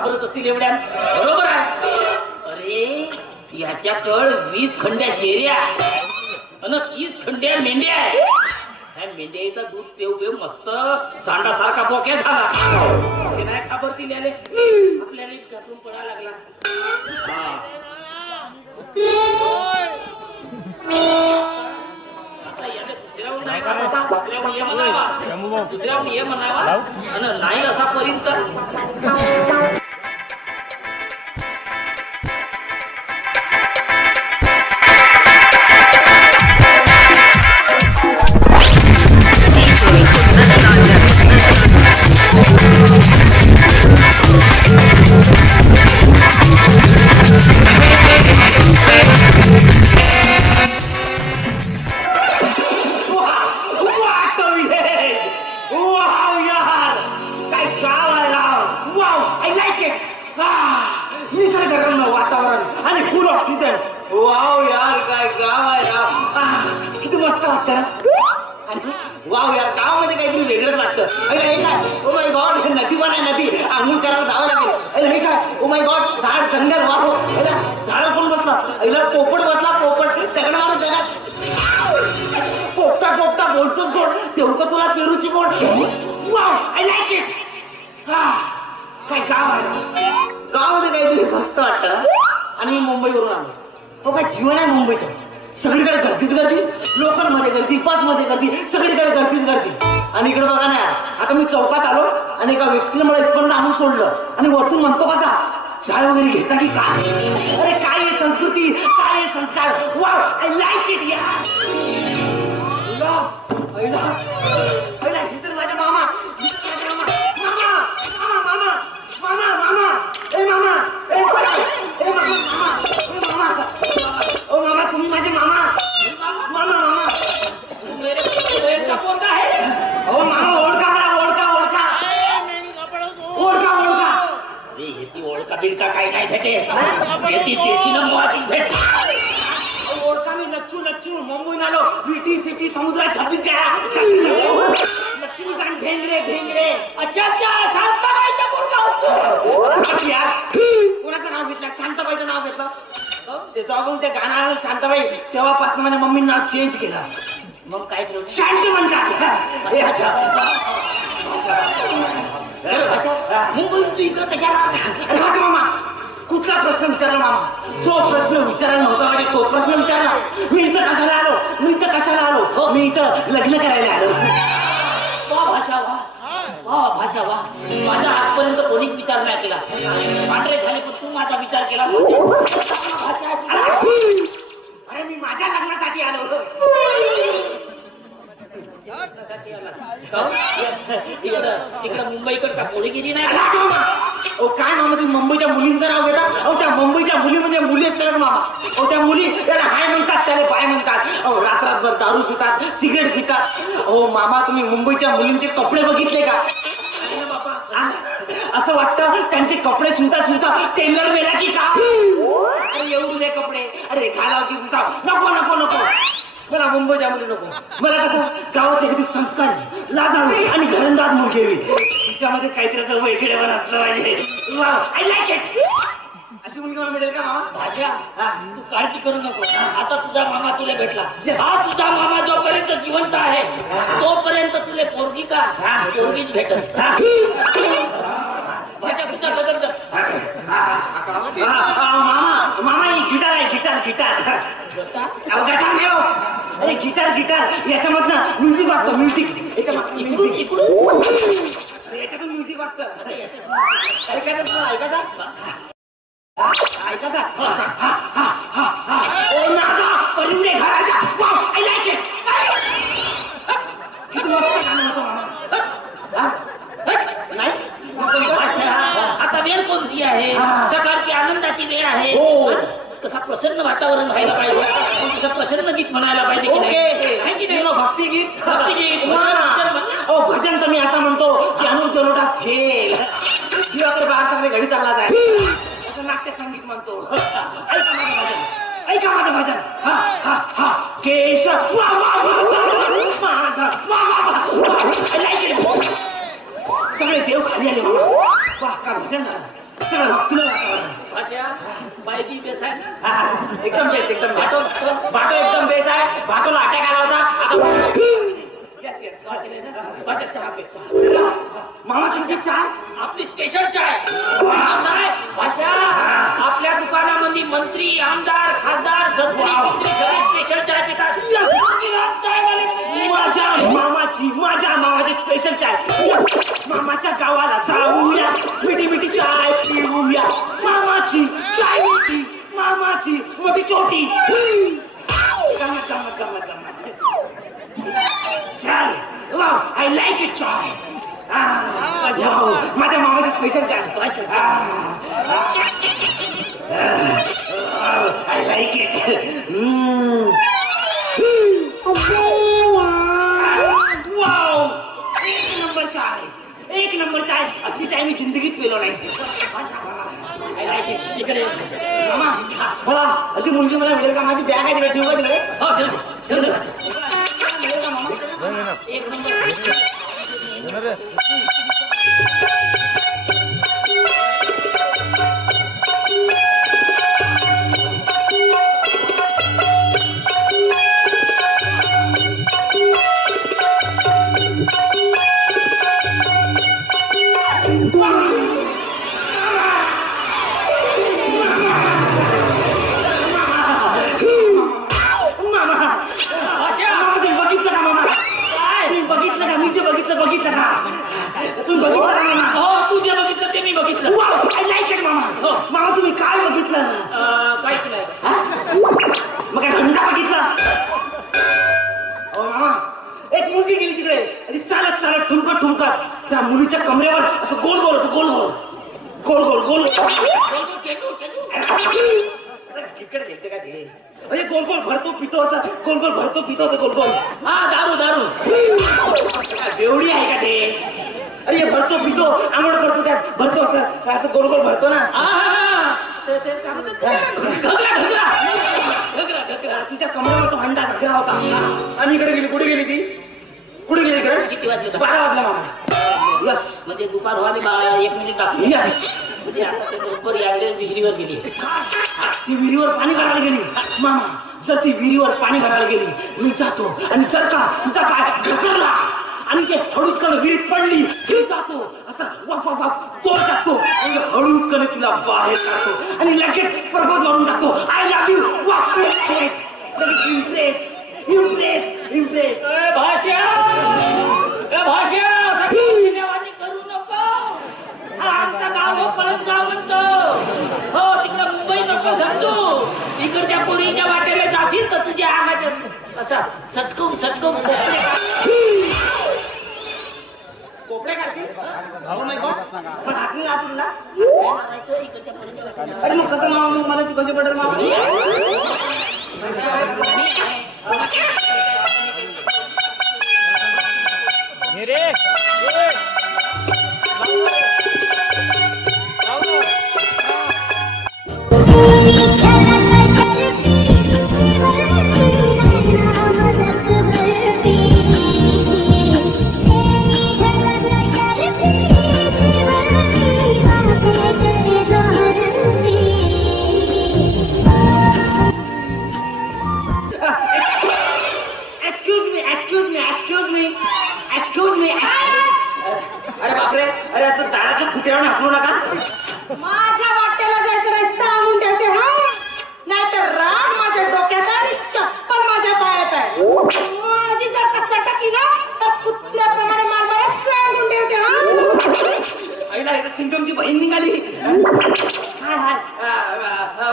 घाबरत असतील एवढ्या. बरोबर आहे. अरे याच्याकड 20 खंड्या शेऱ्या आणि 30 खंड्या मेंढ्या आहे. ह्या मेंढ्याचा दूध पेव पेव मस्त सांडासारखा बोक्या झाला. असे नाही घाबरतील याले. आपल्याला घाबरून पडायला लागला. दुसऱ्याहून ये म्हणावा आणि नाही असा पर्यंत वाव यार. गावामध्ये काहीतरी वेगळंच वाटतं. ओ माय गॉड नदी पण आहे. नदी आंघोळ करायला जावं लागेल. हे काय ओ माय गॉड झाड जंगल वाहो. झाड कोण बसला. पोपट बसला. पोपट सगळं मारून त्याला पोपटा पोपटा बोलतोच गोड. तेवढं का तुला पेरूची गोड. Wow I like it. काय गाव आहे. गावामध्ये काहीतरी मस्त वाटतं. आणि मुंबईवरून आलो. तो काय जीवन आहे मुंबईचं. सगळीकडे गर्दीच गर्दी. लोकलमध्ये गर्दी. बसमध्ये गर्दी. सगळीकडे गर्दीच गर्दी. आणि इकडे बघा ना आता मी चौकात आलो आणि एका व्यक्तीने मला इथपर्यंत आणून सोडलं आणि वरतून म्हणतो कसा चाय वगैरे घेता की काय. अरे काय आहे संस्कृती. काय आहे संस्कार. Wow I like it. या तर माझ्या मामा तुम्ही माझे मामा. मामा मामा मेरे का पोरगा आहे. हो मामा ओळखा मला. ओळखा ओळखा ओळखा ओळखा. अरे ह्याची ओळखा बिळका काही नाही भेटे. याची देशी ना मुळाची भेट. ओळखा मी लच्चू लच्चू मुंबईहून आलो. विटी सिटी समुद्रात 26 गया. लक्ष्मीकांत ढेंगरे ढेंगरे. अच्छा अच्छा शांताबाईचा पोरगा होतो यार. कोणाचं नाव घेतलं. शांताबाईचं नाव घेतलं. तेव्हा पण ते गाणं आलं शांताबाई तेव्हापासून माझ्या मम्मी नाव चेंज केलं. मग काय ठेवलं. शांत म्हणतात. मुंबई इकडं कशाला. मामा कुठला प्रश्न विचारला मामा. जो प्रश्न विचारायला नव्हता म्हणजे तो प्रश्न विचारला. मी इथं कशाला आलो. मी इथं कशाला आलो. मी इथं लग्न करायला आलो. वा भाषा वा. वा भाषा वा. माझा आजपर्यंत कोणीच विचार नाही केला. पांढरे झाले पण तू माझा विचार केला. अरे मी माझ्या लग्नासाठी आलो होतो. तिकडे मुंबईकडे का कोणी गेली नाही. काय मामा तुम्ही मुंबईच्या मुलींचं नाव घेता. अहो त्या मुंबईच्या मुली म्हणजे मुली असतात मामा. अहो त्या मुली त्याला हाय म्हणतात त्याला बाय म्हणतात. अहो रात्रभर दारू पितात सिगरेट पितात. अहो मामा तुम्ही मुंबईच्या मुलींचे कपडे बघितले का. असं वाटतं त्यांचे कपडे शिवता शिवता टेलर मेला की का. अरे एवढे कपडे. अरे घालाव की पुसाव. नको नको नको. मला मुंबईच्या मुली नको. मला कसं गावात एखादी संस्कार लाजाळू आणि घरंदाज मुलगी हवी. तिच्यामध्ये काहीतरी असं वेगळेपण असलं पाहिजे. I like it. अशी मुलगी मला मिळेल का मामा. भाषा तू काळजी करू नको. आता तुझा मामा तुला भेटला. हा तुझा मामा जोपर्यंत जिवंत आहे तोपर्यंत तुला पोरगी का पोरगीच भेटत. भाषा तुझा बदल. मामा मामा ही गिटार आहे. गिटार गिटार अरे गिटार गिटार याच्यामधनं म्युझिक वाजतं. म्युझिक याच्यामधून याच्यातून म्युझिक वाजतं. ऐकायचं तुला. ऐकायचा ऐकायचा. ओ नागा परिंदे घराच्या. Wow I like it. किती मस्त गाणं होतं मामा. नाही आता वेळ कोणती आहे. सकाळची आनंदाची वेळ आहे. कसा प्रसन्न वातावरण व्हायला पाहिजे. तसं प्रसन्न गीत म्हणायला पाहिजे की नाही. भक्तिगीत भक्तिगीत भजन तर मी आता म्हणतो की अनुप जलोटा फेल. दिवाकर बाहेर घडी चालला जाय असं नाट्य संगीत म्हणतो. ऐका माझं भजन. हा हा हा केश सगळे देव खाली आले. वाह का भजन झालं. सगळं तुला भाषा बायकी बेस आहे ना? एकदम बेस एकदम भाटो एकदम बेस आहे. भाटोला अटॅक आला होता. भाषा चहा पे चहा. मामा तुमची चाय आपली स्पेशल चाय. चाय भाषा आपल्या दुकानामध्ये मंत्री आमदार खासदार सत्री स्पेशल चाय पितात. माझ्या मामाची स्पेशल चाय. मामाच्या गावाला जाऊया मिठी मिठी चाय पिऊया. मामाची चाय मिठी मामाची मोठी छोटी. गमत गमत गमत गमत चाय. वाव आय लाईक इट चाय. माझ्या मामाची special chai. I like it. एक नंबर चाय. अशी चाय मी जिंदगीत पेलो नाही. इकडे मामा मला अशी मुलगी मला मिळेल का? माझी बॅग आहे तिकडे ठेवू का तिकडे? हो ठेव भाषा. एक नंबर. बघितलं का? तुम्ही बघितलं का मामा? हो तू जे बघितलं ते मी बघितलं. आय लाईक इट मामा. हो मामा तुम्ही काय बघितलं? काय केलंय? मग काय घंटा बघितला? हो मामा एक मुलगी गेली तिकडे आणि चालत चालत ठुमकत ठुमकत त्या मुलीच्या कमरेवर असं गोल गोल होतं. गोल गोल गोल गोल गोल क्रिकेट खेळते का ते? अरे गोल गोल भरतो पितो असं. गोल गोल भरतो पितो असं गोल गोल. हा दारू दारू. बेवडी आहे का ते? अरे भरतो पितो आंघोळ करतो त्यात भरतो असं असं गोल गोल भरतो ना. तिच्या कमरेवर तो हंडा घगरा होता. आणि इकडे गेली. कुठे गेली ती? कुठे गेली इकडे? किती वाजले? 12 वाजला मामा. यस म्हणजे दुपार व्हायला 1 मिनिट बाकी. यस म्हणजे आता ते बरोबर यावेळेस विहिरीवर गेली. ती विहिरीवर पाणी भरायला गेली. मामा जर ती विहिरीवर पाणी भरायला गेली मी जातो आणि जर का तिचा पाय घसरला आणि ते हळूचकन विहिरीत पडली मी जातो असं वाफ वाफ वाफ तोड टाकतो आणि हळूचकन तिला बाहेर काढतो आणि लगेच प्रबोध मारून टाकतो. I love you. वाफ इम्प्रेस इम्प्रेस इम्प्रेस. भाषा सिनेमानी करू नको. हा आमचा गाव हो पळत गाव म्हणतो. हो तिकडे मुंबई नको समजू. तिकडच्या पोरीच्या वाटेला जाशील तर तुझ्या आगाच्या असा सटकून सटकून कोपडे काढतील भाऊ नाही का? पण हातून हातून ना. इकडच्या पोरीच्या वाटेला. अरे मग कसं मामा मग मला ती कशी पडेल मामा? अरे बापरे. अरे आता दाराच्या कुत्र्यावर हाकलू नका. माझ्या वाट्याला जायचं नाही सांगून ठेवते. हा नाहीतर राग माझ्या डोक्यात आणि चप्पल माझ्या पायात आहे. माझी जर कसं टाकली ना तर कुत्र्याप्रमाणे मारमारा सांगून ठेवते. हा आईला इथं सिंगमची बहीण निघाली. हाय हाय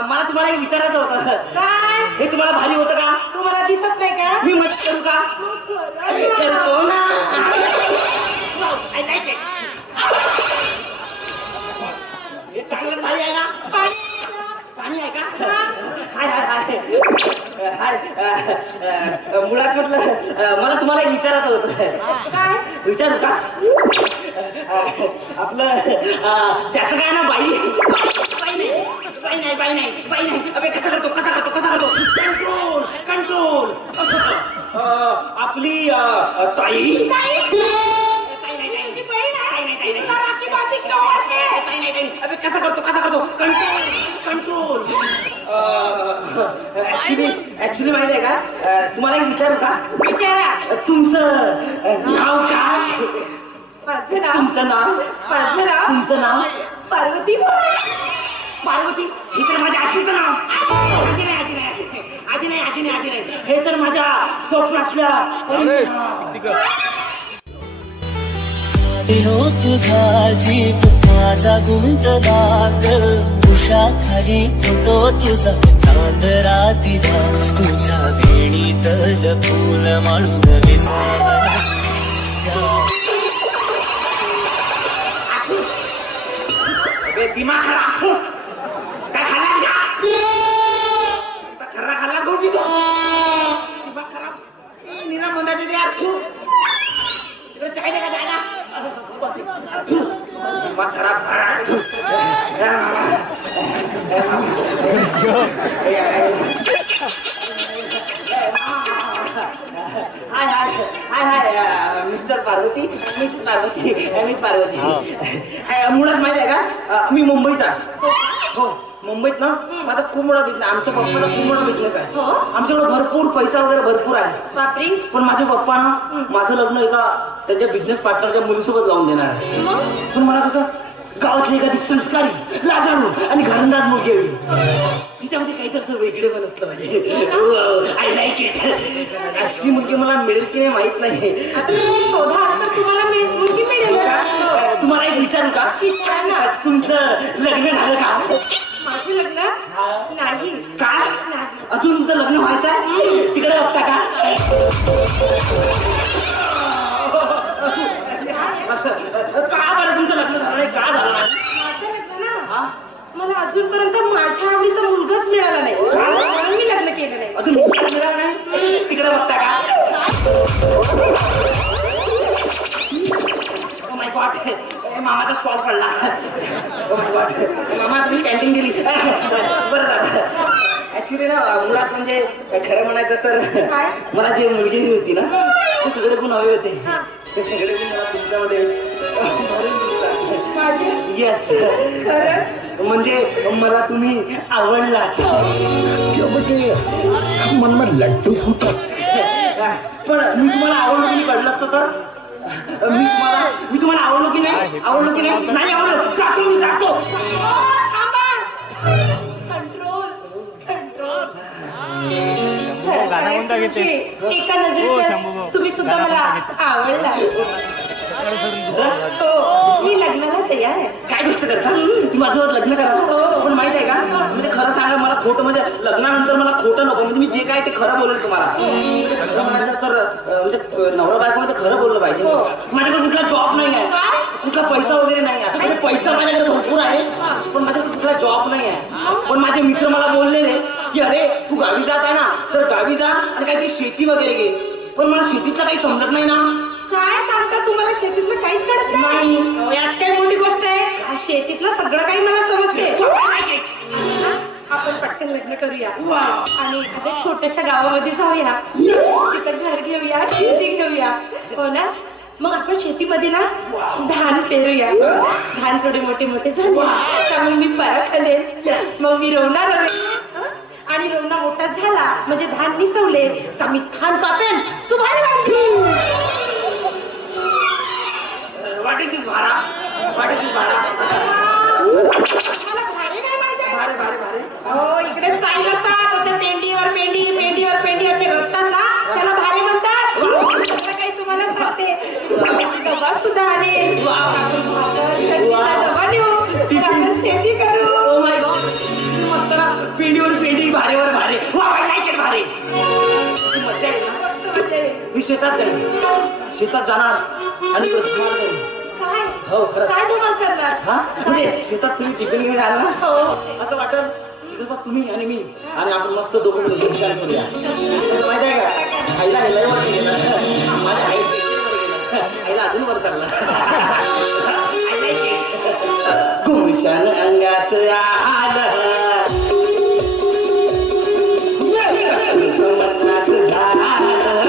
मला तुम्हाला एक विचारायचं होतं. काय हे तुम्हाला भारी होतं का? तुम्हाला दिसत नाही का? मी मदत करू का? करतो ना. हे चांगलं भारी आहे ना? पाणी आहे का? हाय हाय हाय हाय मुळात म्हटलं मला तुम्हाला एक विचारायचं होतं. काय विचारू का? आपलं त्याचं काय ना बाई अबे कसा करतो कंट्रोल कंट्रोल. आपली ताई तुझी बहीण आहे. तुला राखी बांधली की ओळख आहे? अबे कसा करतो कंट्रोल कंट्रोल. ऍक्च्युली माहिती आहे का, तुम्हाला एक विचारू का? विचारा. तुमचं नाव काय? माझं नाव तुमचं नाव? माझं नाव तुमचं नाव? पार्वती. पार्वती. हे तर माझ्या आजीचं नाव. आजी नाही. हे तर माझ्या स्वप्नातल्या हो तुझा जीव माझा गुंतदाग, उषा खाली फोटो तुझा चांदरा दिला, तुझ्या वेणीतल फूल माळून विसावला. दिमाग खराब. काय खाल्ला? खर्रा खाल्ला गोबी तो. दिमाग खराब. निरा मंदाचे ते यार तू. तिकडे चायला का जायला? दिमाग खराब. हाय मिस्टर पार्वती. मिस पार्वती. मुळात माहिती आहे का, मी मुंबईचा. हो मुंबईत ना माझा खूप मोठा बिझनेस. आमच्या पप्पाला खूप मोठा बिझनेस आहे. आमच्याकडे भरपूर पैसा वगैरे भरपूर आहे. बापरे. पण माझे पप्पा ना माझं लग्न एका त्यांच्या बिझनेस पार्टनरच्या मुलीसोबत लावून देणार आहे. पण मला कसं गावातली एखादी संस्कारी, लाजाळू आणि घरंदाज मुलगी हवी. तिच्यामध्ये काहीतरी असं वेगळे पण असलं पाहिजे. I like it. अशी मुलगी मला मिळेल की नाही माहित नाही. आता तुम्ही शोधा, तर तुम्हाला मुलगी मिळेल. तुम्हाला एक विचारू का? विचार ना. तुमचं लग्न झालं का? माझं लग्न नाही. काय? अजून तुमचं लग्न व्हायचं आहे? तिकडे बघता का? का बरं तुमचं लग्न झालं नाही? का झालं नाही? माझं लग्न ना, मला अजूनपर्यंत माझ्या आवडीचा मुलगाच मिळाला नाही, म्हणून मी लग्न केलं नाही. अजून मिळालं नाही? तिकडे बघता का? माय गॉड, मामाचा स्टॉल पडला. मामा तुम्ही कॅन्टीन गेली. बरं झालं. ऍक्च्युली ना मुळात म्हणजे खरं म्हणायचं तर मला जे मुलगी होती ना ते सगळे गुण हवे होते. ते सगळे गुण मला तुमच्यामध्ये येस. म्हणजे मला तुम्ही आवडलात. मन में लड्डू फुटा. पण मी तुम्हाला आवडलो की कळलं असतं तर मी तुम्हाला आवडलो की नाही? नाही आवडलो. जातो. एका नजरेत तुम्ही सुद्धा मला आवडला. हो, मी लग्नाला तयार आहे. काय गोष्ट करता? माझं लग्न करा. पण माहित आहे का, म्हणजे खरं सांगा, मला खोटं म्हणजे लग्नानंतर मला खोटं नको. म्हणजे मी जे काय ते खरं बोलेल तुम्हाला. तर म्हणजे नवरा बायको मध्ये खरं बोललं पाहिजे. माझ्याकडे कुठला जॉब नाही आहे, कुठला पैसा वगैरे नाही आहे. म्हणजे पैसा माझ्याकडे भरपूर आहे, पण माझ्याकडे कुठला जॉब नाही आहे. पण माझे मित्र मला बोललेले की अरे तू गावी जात आहे ना, तर गावी जा आणि काहीतरी शेती वगैरे घे. पण मला शेतीतलं काही समजत नाही ना. काय सांगता, तुम्हाला शेतीतलं काहीच कळत नाही? यात काय मोठी गोष्ट आहे? शेतीतलं सगळं काही मला समजते. आपण पटकन लग्न करूया आणि एखाद्या छोट्याशा गावामध्ये जाऊया, तिथं घर घेऊया, शेती घेऊया. हो ना? मग आपण शेतीमध्ये ना धान पेरूया. धान थोडे मोठे मोठे झाले तर मग मी परत आले, मग मी रोवणा रवे आणि रोवणा मोठा झाला म्हणजे धान निसवले का मी धान कापेन, तू भारी बांधली. वाटेत भारा. मला भारी नाही माहिती. भारे. हो, इकडे स्टाईल असतात तसे पेंडीवर पेंडी असे रस्तात ना, त्याला भारी म्हणतात. काही तुम्हाला सांगते, डबा सुद्धा आले. डबा नेऊ, आपण शेती करू. ओ माय गॉड, मस्त ना. पेंडीवर पेंडी, भारेवर भारे. भारे. मजा येईल ना. मी शेतात जाणार आणि काय हो खरं. काय धमाल करणार? हा म्हणजे शेतात तुम्ही टिफिन घेऊन आला ना, हो, असं वाटत जसं तुम्ही आणि मी आणि आपण मस्त दोघं मिळून विचार करूया. माहिती आहे का, आईला वर गेलं, माझ्या आईला अजून वर चाललं. गुमशान अंगात आलं, मनात झालं. मनात झालं.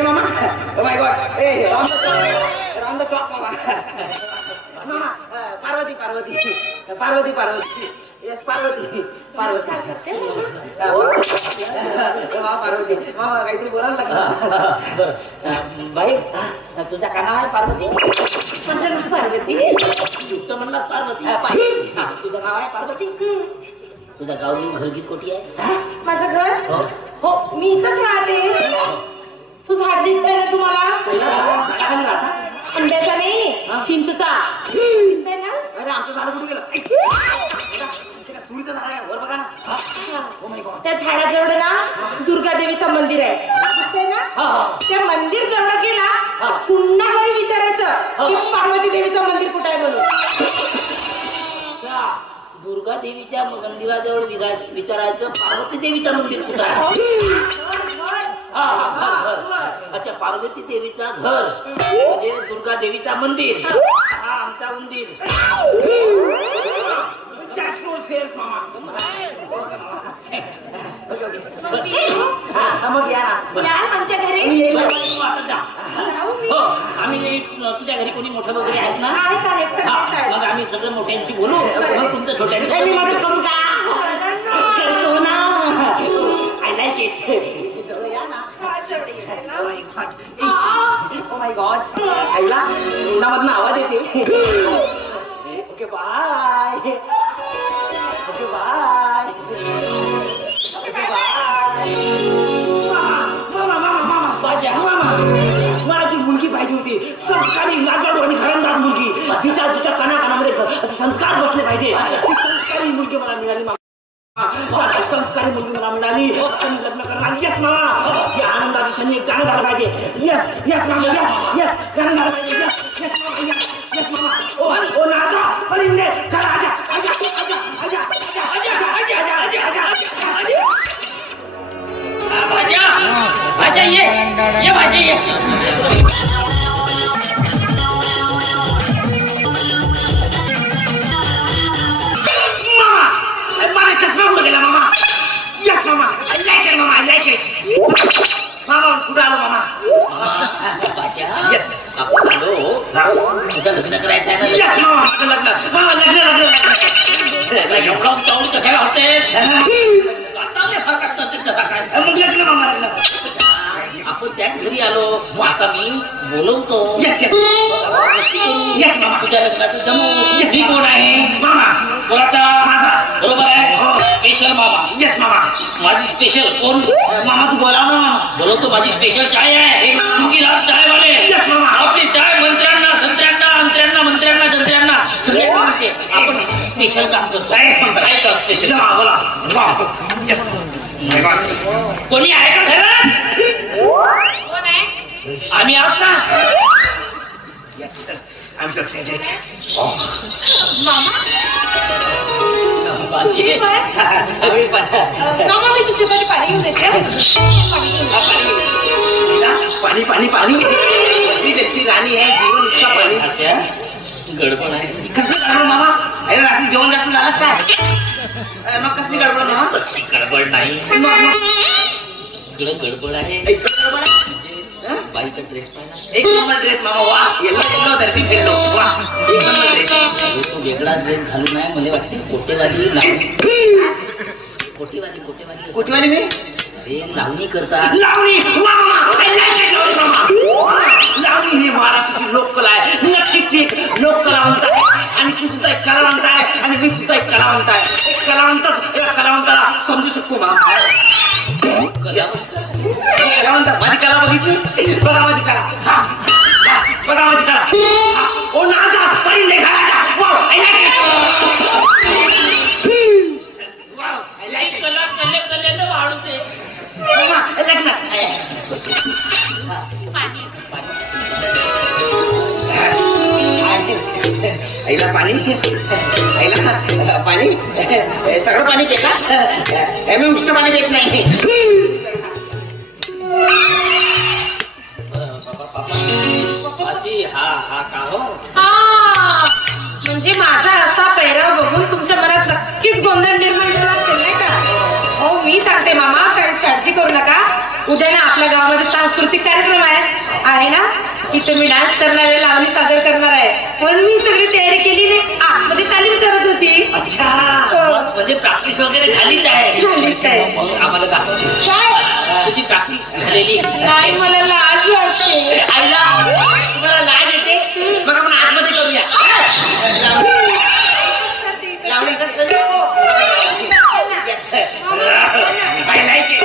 हे मामा ओ my God A Ram the chalk मामा मामा पार्वती पार्वती पार्वती पार्वती येस पार्वती पार्वती मामा पार्वती मामा काहीतरी बोलायला लागलं बाई तुझ्या कानावर आहे पार्वती माझं नाव पार्वती युक्त म्हणला पार्वती तुझं नाव आहे पार्वती तुझ्या गावची घरगीत कोटी आहे माझं घर हो मी इथंच राहते तू झाड दिसतंय ना तुम्हाला अंड्याचा नाही चिंचूचा दिसतंय ना अरे आमचं झाड कुठे गेलं तुळीचं झाड आहे वर बघा ना ओ माय गॉड त्या झाडाजवळ ना दुर्गा देवीचं मंदिर आहे दिसतंय ना त्या मंदिर जवळ गेला पुन्हा काही विचारायचं की पार्वती देवीचं मंदिर कुठं आहे म्हणून दुर्गा देवीच्या मंदिराजवळ विचारायचं पार्वती देवीचं मंदिर कुठं आहे अच्छा पार्वती देवीचा घर म्हणजे दुर्गा देवीचा मंदिर हा आमचा उंदीर मग या आमच्या घरी आम्ही तुझ्या घरी कोणी मोठं वगैरे आहेत ना आहेत सगळेच आहेत. मग आम्ही सगळं मोठ्यांशी बोलू मग तुमचं छोट्यांशी मी मदत करू का करतो ना I like it oh my god आईला नामधनं आवाज येते okay bye okay bye okay bye माझी मुलगी पाहिजे होती संस्कारी लाजाडू आणि घरंदाज मुलगी जिच्या कानाकानामध्ये असे संस्कार बसले पाहिजे ती संस्कारी मुलगी मला मिळाली संस्कारी मुलगी मला मिळाली लग्न करणार यस मामा या आनंदाच्या क्षणी एक गाणं झालं पाहिजे यस यस मामा यस यस गाणं झालं पाहिजे यस यस मामा यस यस मामा ओ नाचा परिंदे घर आजा आजा आजा आजा आजा आजा आजा आजा आजा भाषा भाषा ये भाषा ये Mama, yes, Mama. I like it, Mama. I like it. Mama, कुठं आलो मामा? Yes. आपण आलो. तुझं लग्न करायचं आहे ना? Yes, Mama. माझं लग्न. Mama, लग्न. एवढा उतावळी कशाला होतेस? वातावण्यासारखा करतेस कसा काय? मग लग्न मामा लग्न. आपण त्याच घरी आलो. आता मी बोलवतो. Yes, yes. Yes, Mama. तुझ्या लग्नाचं जमू. मी कोण आहे? मामा. कोणाचा? माझा. बरोबर आहे. हो. स्पेशल मामा. Yes, मामा. माझी स्पेशल कोण? मामा तू बोला ना. बोलवतो माझी स्पेशल चाय आहे. एक सुंगीराम चाय वाले. Yes, मामा. आपली चाय मंत्र्यांना संत्र्यांना अंत्र्यांना मंत्र्यांना जंत्र्यांना सगळ्यांना मिळते. आपण स्पेशल काम करतो. काय काम स्पेशल? बोला. Yes. My God. कोणी आहे का घरात? कोण आहे आम्ही आहोत ना. Yes, sir. I'm so excited. मामा बाजी. मामा मी तुमच्यासाठी पाणी घेऊन येते पाणी पाणी पाणी व्यक्ती राणी आहे जीवन इतका पाणी अशा गडबड आहे. कसं गडबड मामा अरे रात्री जेवण जास्त झालं काय मग कसली गडबड मामा कसली गडबड नाही. इकडं गडबड आहे. बाईचा ड्रेस पाहिला. एक नंबर ड्रेस मामा वा येलो धरती फिरलो वा एक नंबर ड्रेस तो वेगळा ड्रेस घालून आहे. मला वाटते कोटेवाली लावणी कोटेवाली कुठवाली मी अरे लावणी करतात. लावणी वा मामा I like it, मामा लावणी ही महाराष्ट्राची लोककला आहे. नक्कीच ती एक लोककलावंत आहे आणि ती सुद्धा एक कलावंत आहे आणि मी सुद्धा एक कलावंत आहे. एक कलावंतच या कलावंताला समजू शकतो मामा. कलावंत माझी कला बघितली बघा माझी कला बघा माझी कला ओ नाचा परिंदे घालायचा wow I like it. Wow I like it. कला कलेला वाढवते. मामा लग्न आईला पाणी आईला पाणी सगळं पाणी पेला मी उष्ट पाणी पेत नाही. म्हणजे माझा असा पेहराव बघून तुमच्या मनात नक्कीच गोंधळ निर्माण झाला असेल नाही का? हो मी सांगते मामा काही काळजी करू नका. उद्या ना आपल्या गावामध्ये सांस्कृतिक कार्यक्रम आहे. तिथे मी डान्स करणार आहे, लावणी सादर करणार आहे. म्हणून मी सगळी तयारी केली नाही, आतमध्ये तालीम करत होती. अच्छा म्हणजे प्रॅक्टिस वगैरे झालीच आहे. झालीच आहे. मग आम्हाला दाखव काय तुझी प्रॅक्टिस झालेली. नाही, मला लाज वाटते. आईला तुम्हाला लाज येते, मग आपण आतमध्ये करूया. लावणी करूया. I like it.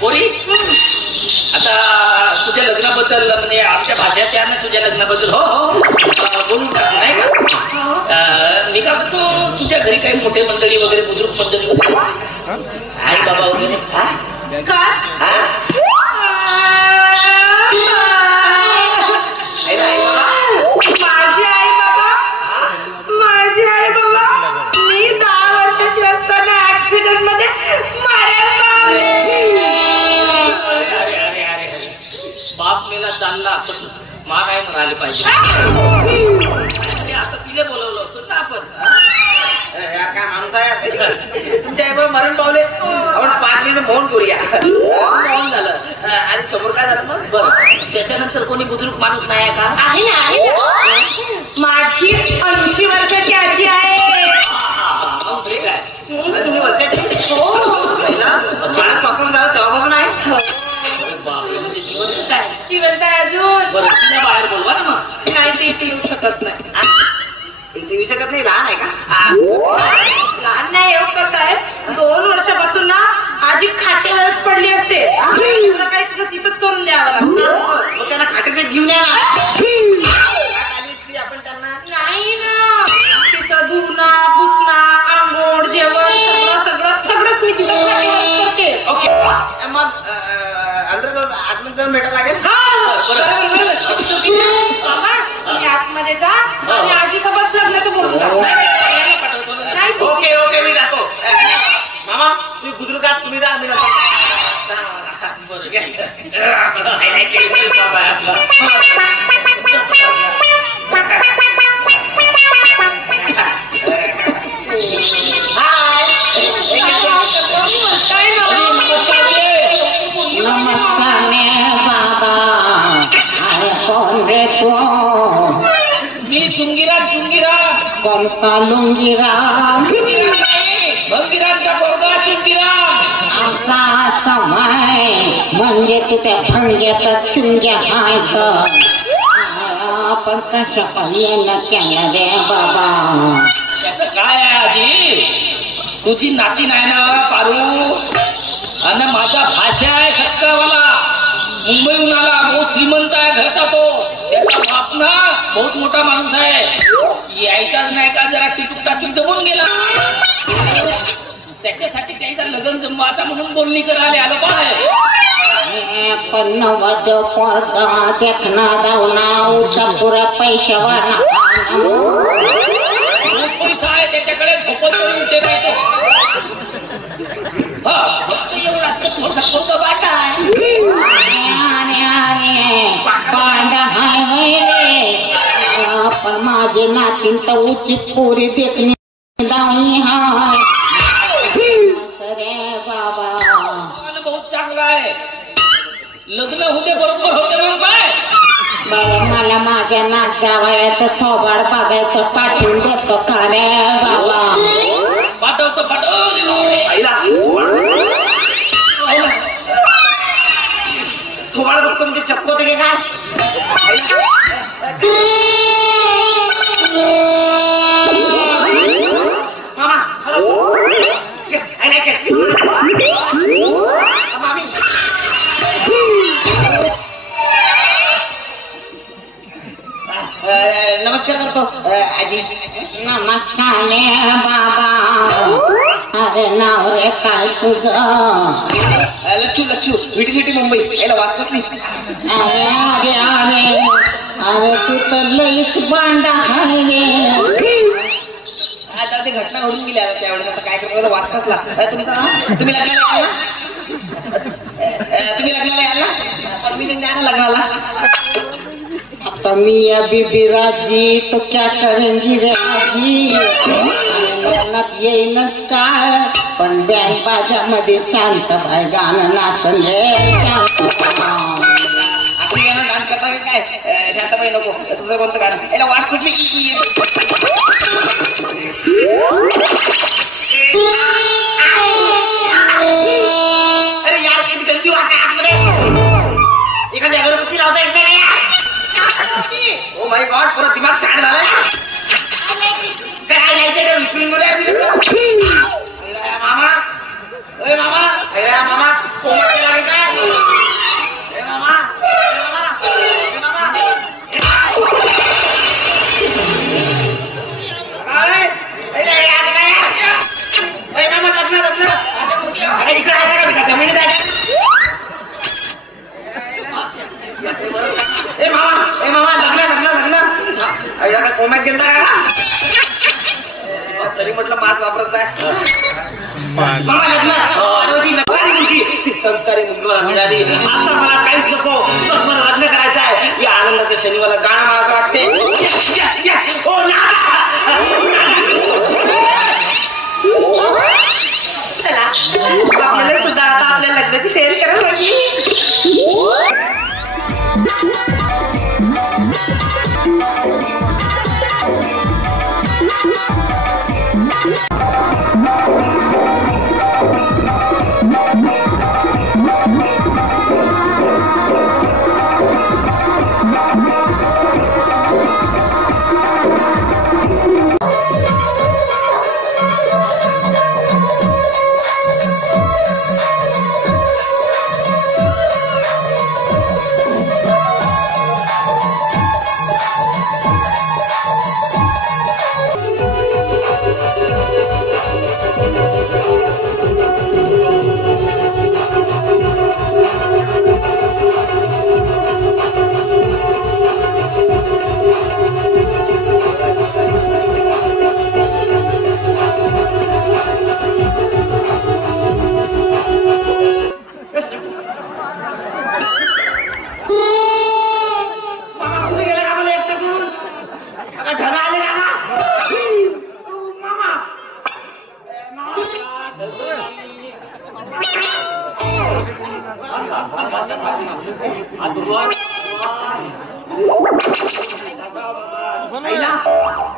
पोरी आता तुझ्या लग्नाबद्दल म्हणजे आमच्या भाषेच्या ना तुझ्या लग्नाबद्दल हो हो बोलून टाकू नाही का मी का म्हणतो तुझ्या घरी काही मोठे मंडळी वगैरे बुजुर्ग मंडळी वगैरे आई बाबा वगैरे माझी आई बाबा मी 10 वर्षाची असताना ऍक्सिडेंट मध्ये मारायला पावले. बाप मेला चालला पण मा काय म्हणाले पाहिजे आता तिला बोलवलं होतं ना आपण काय माणूस आहे तुमच्या आई बाबा मरण पावले आपण 5 मिनिट फोन करूया. फोन झालं आणि समोर काय झालं मग बरं त्याच्यानंतर कोणी बुजुर्ग माणूस नाही आहे का आहे ना माझी 80 वर्षाची आजी आहे. मग ठीक आहे 80 वर्षाची मला स्वप्न झालं तेव्हापासून आहे. बापरे म्हणजे जिवंतच आहे जिवंत आहे अजून. बरं तिला बाहेर बोलवा ना मग नाही ते येऊ शकत नाही. येऊ शकत नाही लहान आहे का लहान नाही येऊ कसं आहे 2 वर्षापासून ना आजी खाटेवरच पडली असते तुला काही तुझं तिथंच करून द्यावं लागतं. मग त्यांना खाटेचे घेऊन या आपण त्यांना नाही ना तिचं धुणं पुसणं आंघोळ जेवण सगळंच मी तिथं खाटेवरच करते. ओके मग आतमध्ये जाऊन भेटायला लागेल. तुम्ही आतमध्ये जा आणि आजी सोबत लग्नाचं बोलून टाक. ओके ओके मी जातो. मामा तुम्ही बुजुर्ग आहात तुम्ही जा मी मी चुंगीराम कोणता लुंगीराम भंगीरामचा पोरगा चुंगीराम असा समय म्हणजे तू त्या भंग्याचा चुंग्या हाय तर आपण कशा कल्याण केला रे बाबा. त्याचं काय आहे आजी तुझी नाती नाही ना पारू आणि माझा भाषा आहे सक्कावाला मुंबईहून आला बहुत श्रीमंत आहे घरचा तो त्याचा बाप ना बहुत मोठा माणूस आहे यायचाच नाही का जरा टिकून टाकून जमून गेला त्याच्यासाठी त्याचा लग्न जमवायचा म्हणून बोलणी करायला आलं पाय पण नवद पोरगा देखना दावना उचा पुरा पैशावर पैसा आहे त्याच्याकडे झोपत उठे नाही तो हा फक्त एवढा थोडासा पोरगा बाटा आहे पांडा हाय रे पण माझे नातीन तर उचित पोरी देखणी दावणी हाय रे बाबा. बहुत चांगला आहे लग्न होते बरोबर होते मग काय बरं मला माझ्या नात जावयाचं थोबाड बघायचं पाठवून देतो का रे बाबा. पाठवतो तुम्हाला बघतो म्हणजे चक्को होते काय मामा hello yes I like it मामी नमस्कार करतो आजी. नमस्कार बाबा. अरे नाव रे काय तुझं. लच्चू लच्चू विटी मुंबई याला वास कसली. अरे अरे अरे अरे तू तर लईच बांडा आहे रे. आता ते घटना घडून गेली आता त्यावेळेस आता काय करतो वास कसला तुमचा तुम्ही लग्नाला याल ना परमिशन द्या ना लग्नाला. आता मी बीबी राजी तो क्या करेंगी रे आजी. लग्नात येईनच काय पण बँड बाजामध्ये शांत बाय गाणं नाचन रे शांत. आपण गाणं डान्स करता का काय शांताबाई नको तुझं कोणतं गाणं याला वास कुठली अरे यार किती गलती वाटते आतमध्ये एखादी अगरबत्ती लावता येत नाही यार. ओ माय गॉड पुरा दिमाग शांत झाला काय नाही ते विसरून गेले मामा मामा कोमट लागेल काय संस्कारी मुलगी मला मिळाली. आता मला काहीच नको, बस मला लग्न करायचं आहे. या आनंदाच्या क्षणी मला गाणं म्हणावं वाटते. ओ नाना, चला आपल्याला सुद्धा आता आपल्या लग्नाची तयारी करायला लागली.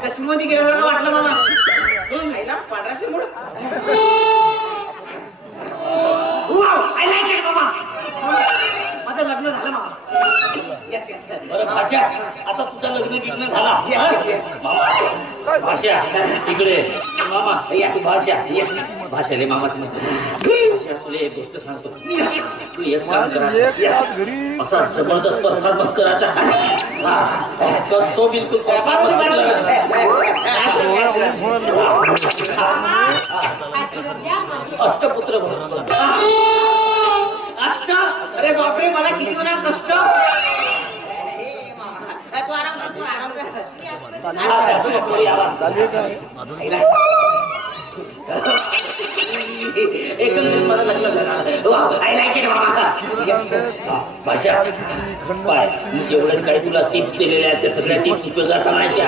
कश्मीरमध्ये गेल्यासारखं वाटलं मामा. आईला पांढराशे मूड. आय लाईक इट मामा. माझं लग्न झालं मामा. बरं भाषा, आता तुझं लग्न झाला. भाषा इकडे मामा. भाषा भाषा रे मामा. तुला एक गोष्ट सांगतो. तू एक काम करा, असा जबरदस्त परफॉर्मन्स करायचा तो बिलकुल अष्टपुत्र अष्ट. अरे बापरे, मला किती होणार कष्ट. तू आराम कर, तू आराम कर. एकंदरीत मला लग्न झालं. आय लाईक इट मामा. भाषा पाय जेवढे काही तुला टिप्स दिलेल्या आहेत त्या सगळ्या टिप्स उपयोगात आणायच्या,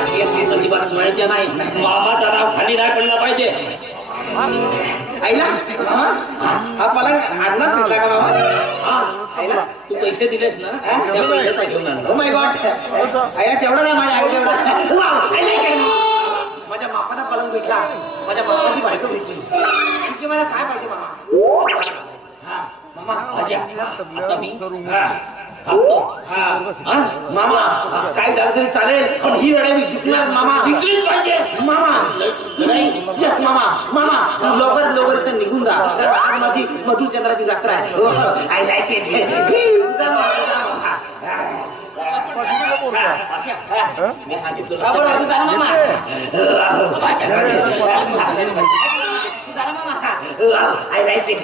अजिबात सोडायच्या नाही. मामाचा नाव खाली नाही पडला पाहिजे. आईला मामा, हा मला आणणार दिसला का मामा? आईला तू पैसे दिलेस ना, त्या पैशाचा घेऊन आण. ओ माय गॉड. आईला तेवढा नाही माझ्या आई तेवढा. माझ्या बापाचा पलंग भेटला, माझ्या बापाची बायको भेटली. तुमची मला काय पाहिजे मामा? मामा भाषा आता मी थांबतो. मामा काय झालं तरी चालेल, पण ही लढाई मी जिंकणार मामा. जिंकलीच पाहिजे मामा. यस मामा. मामा तू लवकरात लवकर इथं निघून जा, कारण आज माझी मधुचंद्राची जत्रा आहे. I like it. मी सांगितलं आय लाईक इट.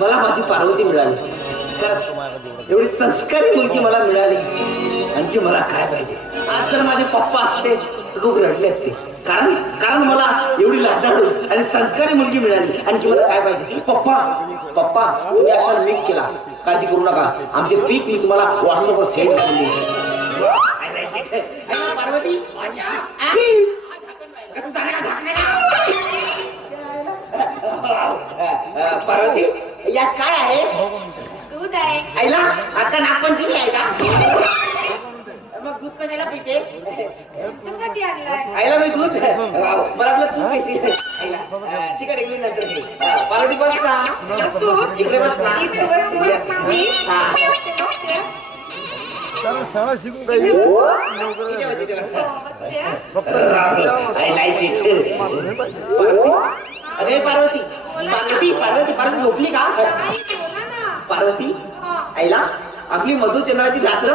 मला माझी पार्वती मिळाली. एवढी संस्कारी मुलगी मला मिळाली. आणखी मला काय पाहिजे? आज जर माझे पप्पा असते तर खूप रडले असते, कारण मला एवढी लाजाळू आणि संस्कारी मुलगी मिळाली. आणखी मला काय पाहिजे? पप्पा तुम्ही अशा मिस केला, काळजी करू नका. आमचे पीक मी तुम्हाला व्हॉट्सअपवर सेंड करून देईन. पार्वती पार्वती यात काय आहे? दूध आहे. आईला आता नागपंचमी आहे का? मग दूध कशाला पिते? त्यासाठी आणलाय. आईला मी दूध मला वाटलं तू कशी. आईला ठीक आहे, इकडे नंतर पार्वती बस ना. इकडे बस ना. अरे पार्वती पार्वती पार्वती पार्वती झोपली का? पार्वती आईला आपली मधुचंद्राची रात्र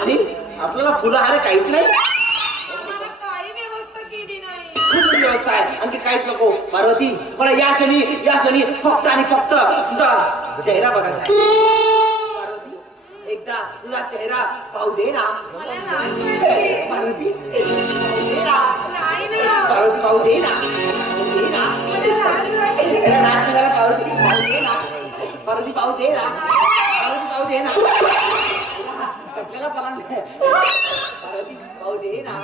आणि आपल्याला फुलहार काहीच नाही. काही व्यवस्था केली नाही. खूप व्यवस्था आहे, आणखी काहीच नको. पार्वती मला या क्षणी फक्त आणि फक्त तुझा चेहरा बघायचा आहे. पार्वती एक एकदा तुझा चेहरा पाहू दे ना मला लाज वाटते. पार्वती पाहू दे ना नाही ना. पार्वती पाहू दे ना पाहू दे ना मला लाज वाटते. याला नाच निघाला पार्वती पाहू दे ना पार्वती पाहू दे ना पार्वती पाहू दे ना कटलेला पलंग पार्वती पाहू दे ना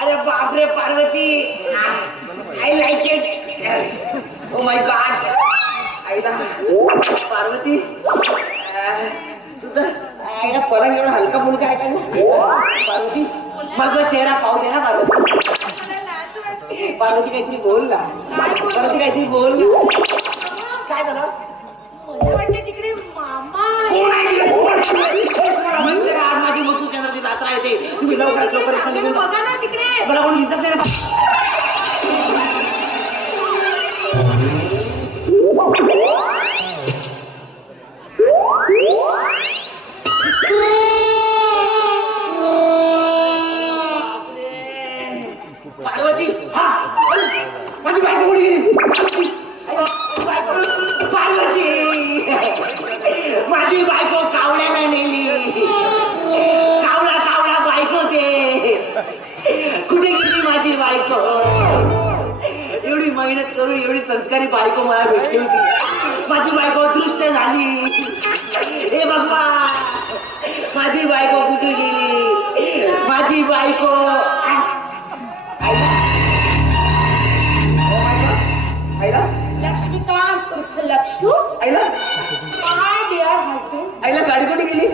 अरे बापरे Parvati I like it oh my god आईला पार्वती तुझं आईला पलंग एवढा हलका फुलका आहे का पार्वती मग चेहरा पाहू दे ना पार्वती मला लाज वाटते. पार्वती काहीतरी बोल ना पार्वती काहीतरी बोल ना काय झालं मला वाटते तिकडे मामा कोण आहे. आहे? कोण? म्हणजे आज माझी मोठी केंद्राची यात्रा येते तुम्ही लवकरात लवकर इथं चाललेलं निघून जा. बघा ना तिकडे. मला कोण दिसत नाही ना. पार्वती हा माझी बायको कुठे गेली? पार्वती माझी बायको कावळ्याला नेली कावळा कावळा बायको ते कुठे गेली माझी बायको एवढी मेहनत करून एवढी संस्कारी बायको मला भेटली होती माझी बायको दृश्य झाली हे भगवान माझी बायको कुठे गेली माझी बायको आईला लक्ष्मीकांत उर्फ लक्षू. आईला काय डिअर हजबंड. आईला साडी कुठे गेली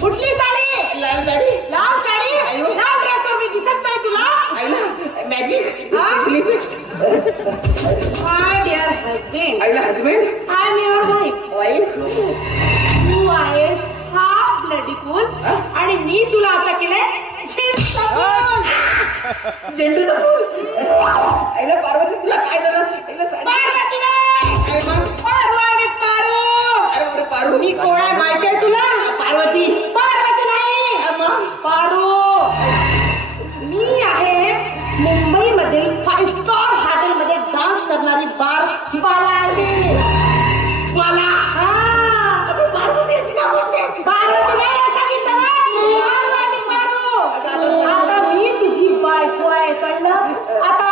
कुठली साडी. लाल साडी लाल साडी. अयो. लाल ड्रेसवर मी दिसत नाही तुला. आईला मॅजिक हा? काय डिअर हजबंड. आईला husband I am your wife. Wife तू आहेस हाफ ब्लडी फुल आणि मी तुला आता केलंय झेंडूचं फूल आईला पार्वती तुला काय झालं आईला साडी पार्वती नाही. काय मग पारू आहे पारू. अरे बापरे पारू मी कोण आहे माहितीये तुला. पार्वती पार्वती नाही मग पारू. मी आहे मुंबईमधील 5 स्टार हॉटेलमध्ये डान्स करणारी बाला आहे. मला हा. पार्वती याची का बोलते पार्वती नाही हे सांगितलं ना. पारू आहे पारू. आता मी तुझी बायको आहे कळलं. आता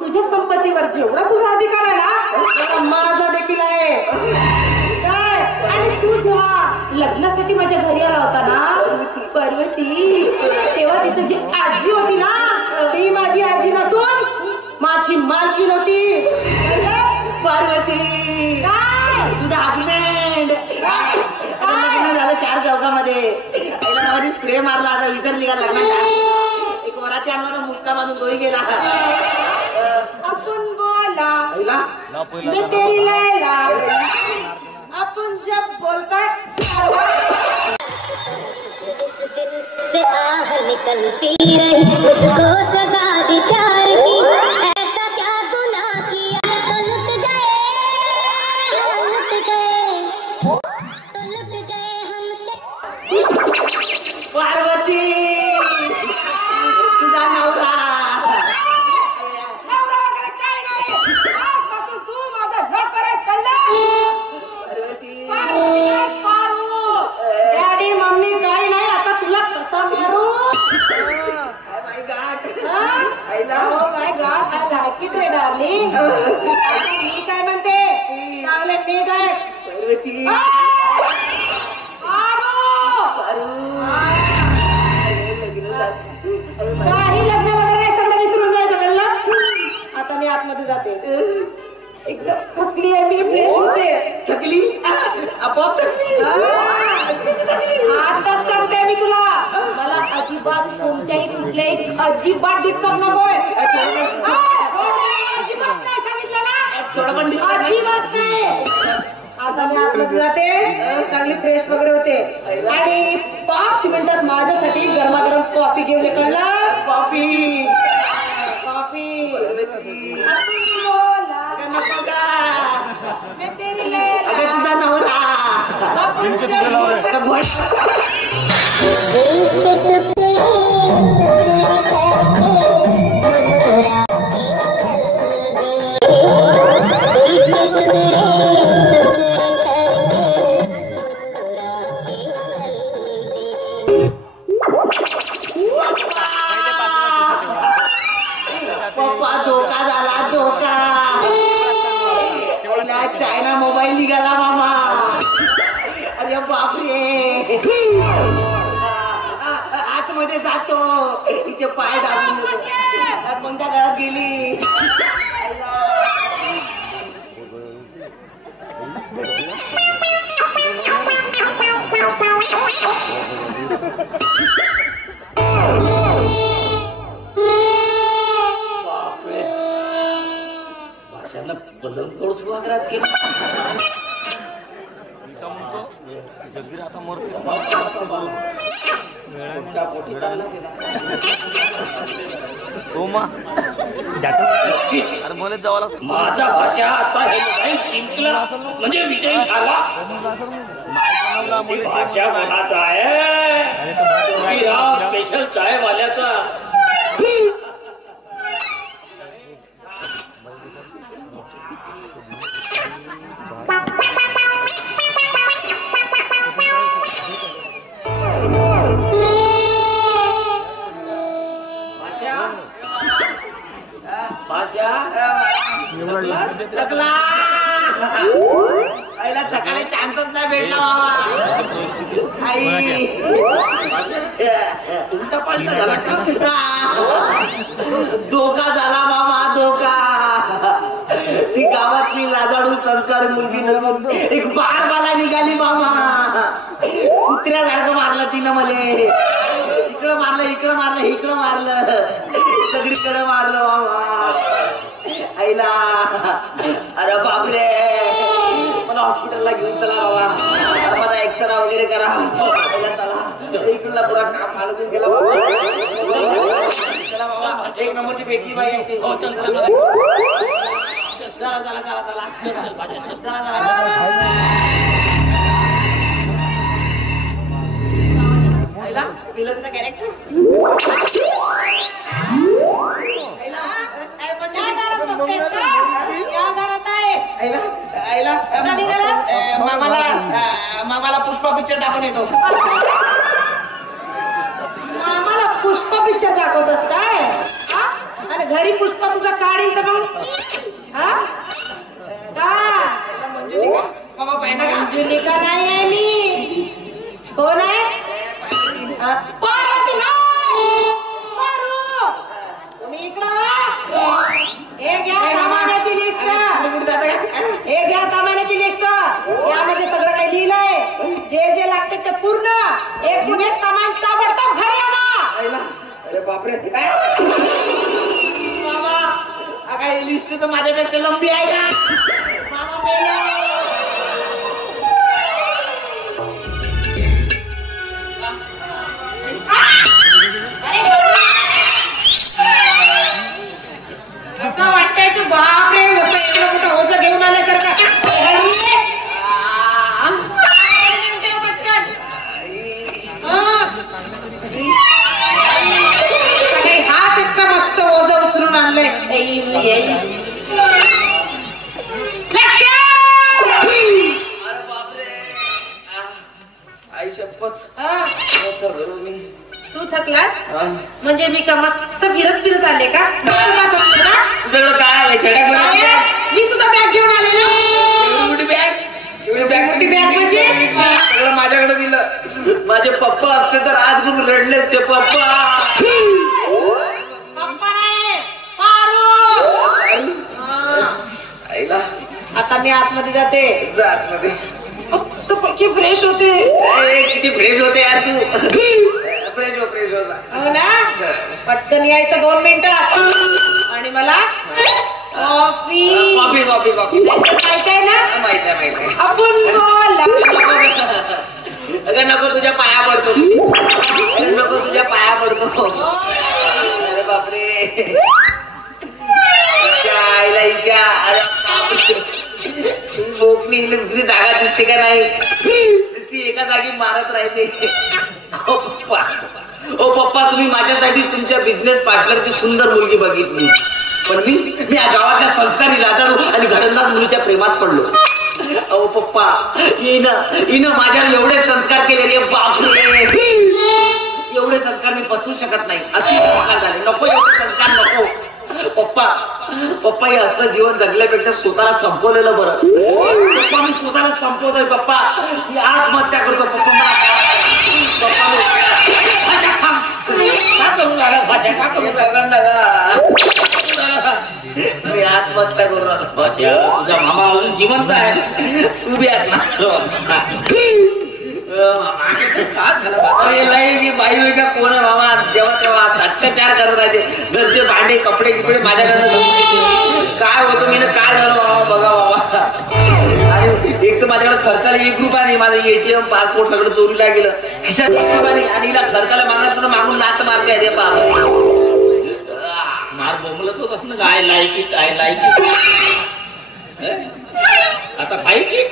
तुझ्या संपत्तीवर जेवढा तुझा अधिकार आहे ना तेवढा माझा देखील आहे काय. आणि तू जेव्हा लग्नासाठी माझ्या घरी आला होता ना पार्वती तेव्हा तिथं जी आजी होती ना ती माझी आजी नसून माझी मालकीन होती. पार्वती काय तुझा हजबंड लग्न झालं 4 चौकामध्ये आईला माझी स्प्रे मारला आता विसरली का लग्नाला एक वराती आणला मुस्का बांधून तोही गेला आपण बोला आईला मैं तेरी लैला. अपन जब बोलता से आह निकलती रही मुझको सजा दी प्यार की ऐसा क्या गुनाह किया तो लुट गए हम पार्वती तुझा नवरा नवरा वगैरे काय नाही. आजपासून तू माझा नोकर आहेस कळलं. पार्वती पारू नाही, पारू. डॅडी मम्मी काही नाही. आता तुला कसा मारू. माय गॉड हा? आईला Oh my God, I like it रे डार्लिंग. मी काय म्हणते चांगले नीट आहे. पार्वती काही लग्न वगैरे नाही सगळं विसरून जायचं कळलं. आता मी आतमध्ये जाते. एकदम थकली आहे मी फ्रेश होते. थकली आपोआप थकली आता सांगते मी तुला मला अजिबात कोणत्याही कुठल्याही अजिबात डिस्टर्ब नकोय. अजिबात नाही सांगितलं ना. थोडं पण disturb नाही. अजिबात नाही. आता मी आतमध्ये जाते, चांगली फ्रेश वगैरे होते आणि 5 मिनिटात माझ्यासाठी गरमागरम कॉफी घेऊन ये, कळलं? कॉफी कॉफी मैं तेरी अगं तुझा नवरा पप्पा धोका झाला, धोका. चायना मोबाईल निघाला मामा. अरे बापरे. आतमध्ये जातो, तिचे पाय दाबून कोणत्या घरात गेली. बलंतोड सुहागरात केलं. माझा भाषा आता हे नाही जिंकला म्हणजे विजयी झाला. भाषा कोणाचा आहे? स्पेशल चाय वाल्याचा. आईला सकाळी चान्सच नाही भेटला बाबा. आई उलटा पालटा झाला. धोका झाला मामा, धोका. ती गावातली लाजाडू संस्कार मुलगी नसून एक बाळबाला निघाली मामा. कुत्र्यासारखं मारलं तिनं मले. इकडं मारलं, इकडं मारलं, इकडं मारलं, सगळीकडे मारलं मामा. आईला अरे बापरे. मला हॉस्पिटलला घेऊन चला बाबा. माझा एक्सरा वगैरे करा. चला इकडला पुरा काम मालून गेला बाबा. चला बाबा, 1 नंबरची भेटली बाई. हो चल चल चला चला चला चला चल भाषा चल. आईला विलनचा कॅरेक्टर. या घरात आहे. मामाला पुष्पा पिक्चर दाखवून येतो. आम्हाला पुष्प पिक्चर दाखवतस काय? आणि घरी पुष्प तुझा काढील तर मग मामा पाहिजे का? मंजुलिका नाही आहे मी. कोण आहे? पार्वती नाही. पारू, तुम्ही इकडं हे घ्या सामानाची लिस्ट. हे घ्या सामानाची लिस्ट. यामध्ये सगळं काही लिहिलंय. जे जे लागते ते पूर्ण एकूण एक सामान ताबडतोब घरी आणा. अरे बापरे. मामा काय लिस्ट तर माझ्यापेक्षा लंबी आहे का? मामा मेला. असं वाटतंय तू बापरे मोठं ओझं घेऊन आल्यासारखं. हात इतका मस्त ओझं उचलून आणलंय. आई शपथ. तू थकलास म्हणजे मी का मस्त फिरत फिरत आले का? तुझ्याकडं काय छड्यात? मी सुद्धा बॅग घेऊन आले ना. मोठी बॅग. मोठी बॅग म्हणजे सगळं माझ्याकडे दिलं. माझे पप्पा असते तर आज खूप रडले असते. पप्पा पप्पा नाही, पारू. आईला आता मी आतमध्ये जाते. आतमध्ये फक्त पक्की फ्रेश होते. किती फ्रेश होते यार तू. फ्रेश होता. हो ना. पटकन यायचं 2 मिनिटात आणि मला कॉफी कॉफी कॉफी कॉफी माहित आहे ना? माहित आहे आपण बोला. अगं नको तुझ्या पाया पडतो. अरे नको तुझ्या पाया पडतो. अरे बापरे आईला अरे भोक निघली दुसरी जागा दिसते का नाही? ती एका जागी मारत राहते. ओ पप्पा तुम्ही माझ्यासाठी तुमच्या बिझनेस पार्टनरची सुंदर मुलगी बघितली पण मी या गावातल्या संस्कारी लाजाळू आणि घरंदाज मुलीच्या प्रेमात पडलो. अहो पप्पा हिनं माझ्यावर एवढे संस्कार केले रे बापरे. एवढे संस्कार मी पचवू शकत नाही. अति संस्कार झाले. नको एवढे संस्कार नको. पप्पा हे असलं जीवन जगल्यापेक्षा स्वतःला संपवलेलं बरं. पप्पा मी स्वतःला संपवतोय. पप्पा मी आत्महत्या करतो. पप्पा मी आत्महत्या करू तुझा मामा अजून जिवंत आहे. तू बी आत्महत्या बाई होई का कोण आहे मामा? जेव्हा तेव्हा अत्याचार करत राहते. घरचे भांडे कपडे किपडे माझ्याकडे काय होतं मी काय झालं बाबा बघा बाबा. आणि एक तर माझ्याकडे खर्चाला 1 रुपया नाही. माझं ATM पासपोर्ट सगळं चोरीला गेलं. खिशात 1 रुपया नाही आणि हिला खर्चाला मागायचं तर मागून नात मारते अरे बाबा. मार बोंबलत होत असं I like it I like it. आता फाईट इट.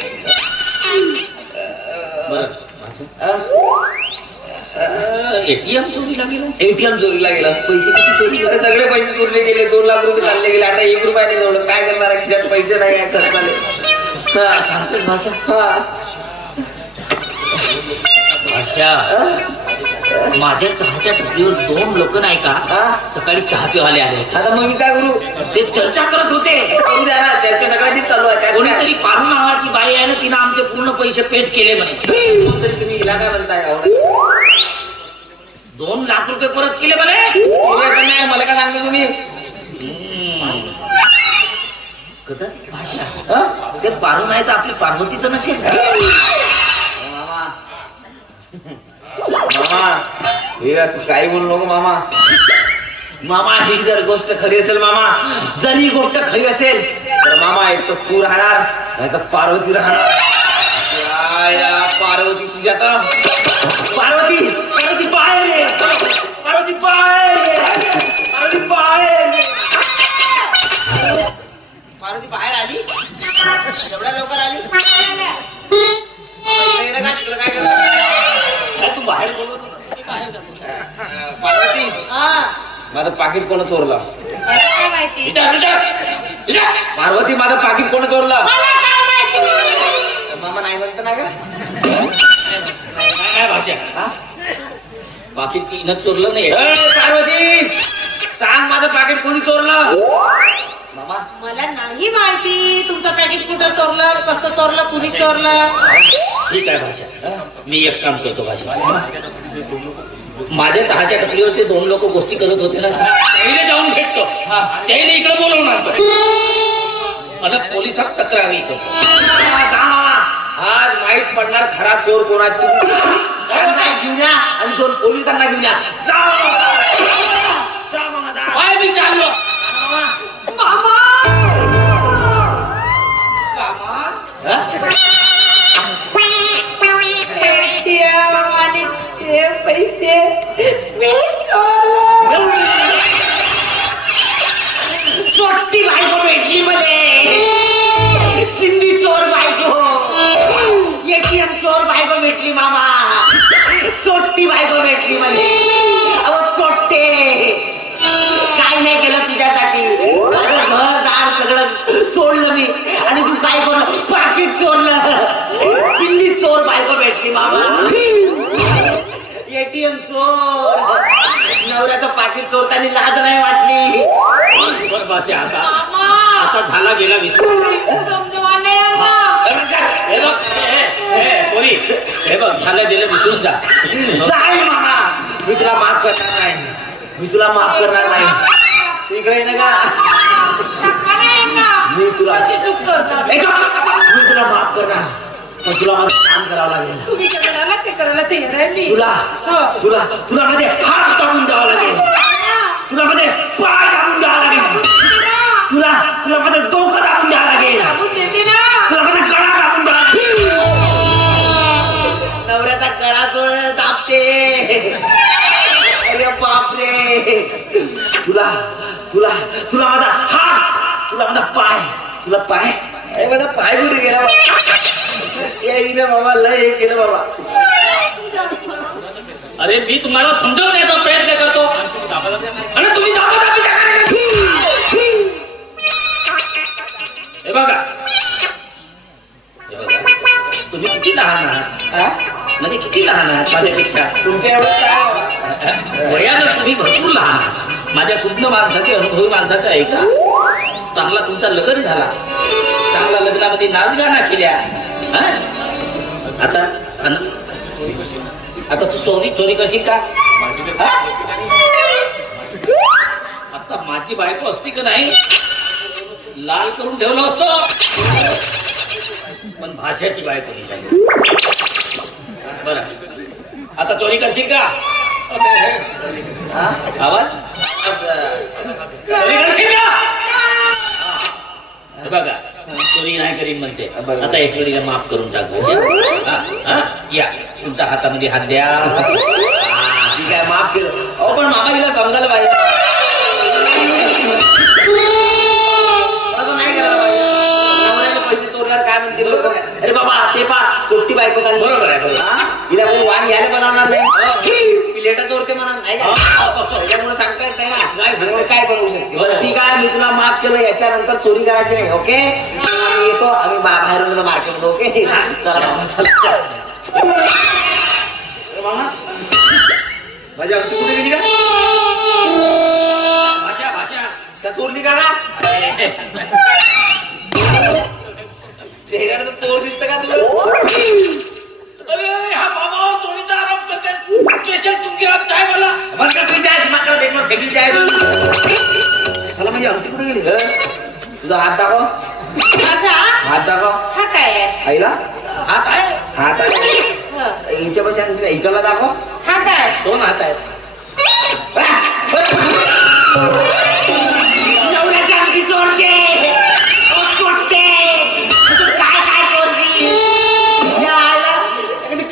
ATM चोरीला गेलं. ATM चोरीला गेला. पैसे किती चोरी गेले? सगळे पैसे चोरले गेले. 2 लाख रुपये चालले गेले. आता 1 रुपया नाही जोडलं. काय करणार? खिशात पैसे नाही आहे खर्चाले. सांगतोय भाषा. माझ्या चहाच्या टपरीवर 2 लोक नाही का सकाळी चहा पिवाले आले. आता मग मी काय करू? ते चर्चा करत होते. करू द्या ना. चर्चा सगळ्यांचीच चालू आहे. कोणीतरी पारू नावाची बाई आहे ना तिनं आमचे पूर्ण पैसे पेट केले म्हणे. तुम्ही हिला काय म्हणताय? 2 लाख रुपये परत केले म्हणे. नाही मला काय सांगतो तुम्ही? भाषा ते पारू नाही तर आपली पार्वती तर नसेल. मामा तू काही बोलू नको मामा. मामा ही जर गोष्ट खरी असेल मामा, जर ही गोष्ट खरी असेल तर मामा एक तर तू राहणार नाही तर पार्वती राहणार. पार्वती तुझ्या तर पार्वती पार्वती बाहेर पार्वती बाहेर पार्वती बाहेर पार्वती बाहेर आली. एवढ्या लवकर आली? काय तू बाहेर बोलत होता. पार्वती माझं पाकिट कोण चोरला? पार्वती माझं पाकिट कोण चोरला? मामा नाही म्हणत ना का? काय भाषा पाकिट तिनं चोरलं नाही. पार्वती सांग माझं पाकिट कोणी चोरलं? मामा मला नाही माहिती तुमचं पॅकेट कुठं चोरलं, कसं चोरलं, कुणी चोरलं. ठीक आहे भाषा. मी एक काम करतो भाषा. माझ्या चहाच्या टपरीवर ते 2 लोक गोष्टी करत होते ना त्याला जाऊन भेटतो. त्याला इकडे बोलवून आणतो आणि पोलिसात तक्रारी करतो. आज माहित पडणार खरा चोर कोणा. घेऊन या आणि 2 पोलिसांना घेऊन या. काय मी चाललो आणि ते पैसे मी चोट्टी बायको भेटली मले. चिंदी चोर बायको. ATM चोर बायको भेटली मामा. चोट्टी बायको भेटली मले. अहो चोट्टे काय नाही केलं तुझ्यासाठी. घरदार सगळं सोडलं मी आणि तू काय करू? पाकिट चोरलं. चिंदी चोर बायको भेटली मामा. ATM चोर. नवऱ्याचं पाकिट चोरताना लाज नाही वाटली. भाषा आता झाला गेला विषय. हे बघ झालं गेलं विसरून जा. नाही मामा मी तुला माफ करणार नाही. मी तुला माफ करणार नाही. इकडे ना का मी तुला माफ करणार पण तुला माझं काम करावं लागेल. तुम्ही करायला ते करायला तयार आहे मी. तुला मध्ये हात टाकून द्यावा लागेल. तुला मध्ये पाय टाकून द्यावा लागेल. तुला माझं डोकं दाबून द्यावं लागेल. दाबून देते ना. तुला माझा गळा दाबून द्यावा लागेल. नवऱ्याचा गळा दाबते. अरे बापरे. तुला तुला तुला माझा हात, तुला माझा पाय, तुला पाय, अरे माझा पाय कुठे गेला बाबा. लय हे केलं बाबा. अरे मी तुम्हाला समजवण्याचा प्रयत्न करतो आणि तुम्ही दाबादाबी का करायला? हे बघा तुम्ही किती लहान आहात, म्हणजे किती लहान आहात माझ्यापेक्षा. तुमच्या एवढं काय वयानं तुम्ही भरपूर लहान आहात. माझ्या सुज्ञ माणसाचे, अनुभवी माणसाचं ऐका. चांगला तुमचा लग्न झाला, चांगला लग्नामध्ये नाचगाणा केल्या. आता तू चोरी करशील का? आता माझी बायको असती का नाही लाल करून ठेवलं असतं, पण भाषाची बायको नाही. बरं आता चोरी करशील का? आवाज चोरी करशील का? बघा चोरी नाही करीन म्हणते. आता एक वेळीला माफ करून टाक. या तुमच्या हातामध्ये हात द्या. ठीक आहे, माफ केलं. अहो पण मामा हिला समजायला पाहिजे. असं नाही करायला पाहिजे. नवऱ्याचे पैसे चोरल्यावर काय म्हणतील लोक? अरे बाबा ते पा चोरटी बायको झाली. बरोबर आहे, बरोबर. हिला कोण वाण यायला बनवणार नाही. प्लेटा चोरते म्हणा नाही का? त्याच्यामुळे सांगता येत नाही ना. काय बनवू शकते. ठीक आहे, मी तुला माफ केलं. याच्यानंतर चोरी करायची नाही. ओके आम्ही येतो. आम्ही बाहेरून मार्केट. ओके चला मामा. माझी आमची कुठे गेली का? भाषा भाषा त्या चोरली का? चेहऱ्याला तर चोर दिसत का तुला? अरे हा बाबा चोरीचा आरोप करते. स्पेशल तुमची आप चाय मला बस का तुझी आहे दिमाग फेकली आहे. चला माझी आमची कुठे गेली? तुझा हात दाखव. माझा हात दाखव. हा काय आहे? आईला हात आहे. हात आहे. हिच्या पैसे इकडला दाखव. हा काय? दोन हात आहेत. नवऱ्याची आमची चोरते. काय काय चोरती?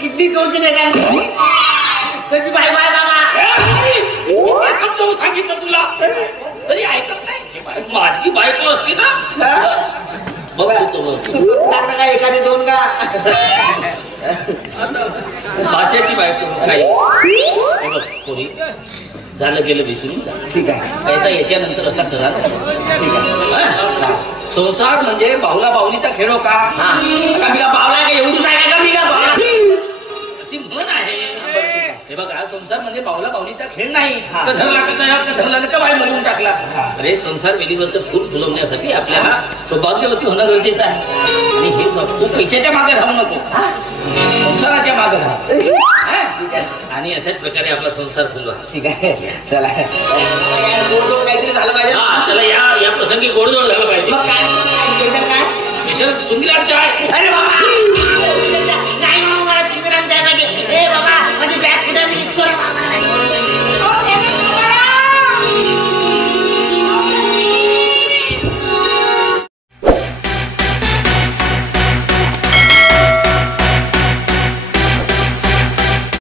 किडनी चोरती नाही काय? कशी बाय बाय बाबा. समजावून सांगितलं तुला तरी ऐकत नाही. माझी बायको असती ना. बघा का एखादी दोन का? भाषेची बायको काही कोणी झालं गेलं विसरून जा. ठीक आहे. याचा याच्यानंतर असा करा. संसार म्हणजे बाहुला बाहुलीचा खेळो का? मीला बावला का? एवढी काय का? मी का बावला? अशी म्हण आहे. हे बघा संसार म्हणजे बाहुला बाहुलीचा खेळ नाही. धरला का बाई म्हणून टाकला. अरे संसार वेलीवरचं फूल फुलवण्यासाठी आपल्याला सौभाग्यवती होणं गरजेचं आहे. आणि हे तू पैशाच्या मागे राहू नको, संसाराच्या मागे राहा. आणि अशाच प्रकारे आपला संसार फुलवा. ठीक आहे चला. गोडधोड काहीतरी झालं पाहिजे. हा चला या प्रसंगी गोडधोड झालं पाहिजे. मग काय स्पेशल चुंगीला चाय. अरे बाबा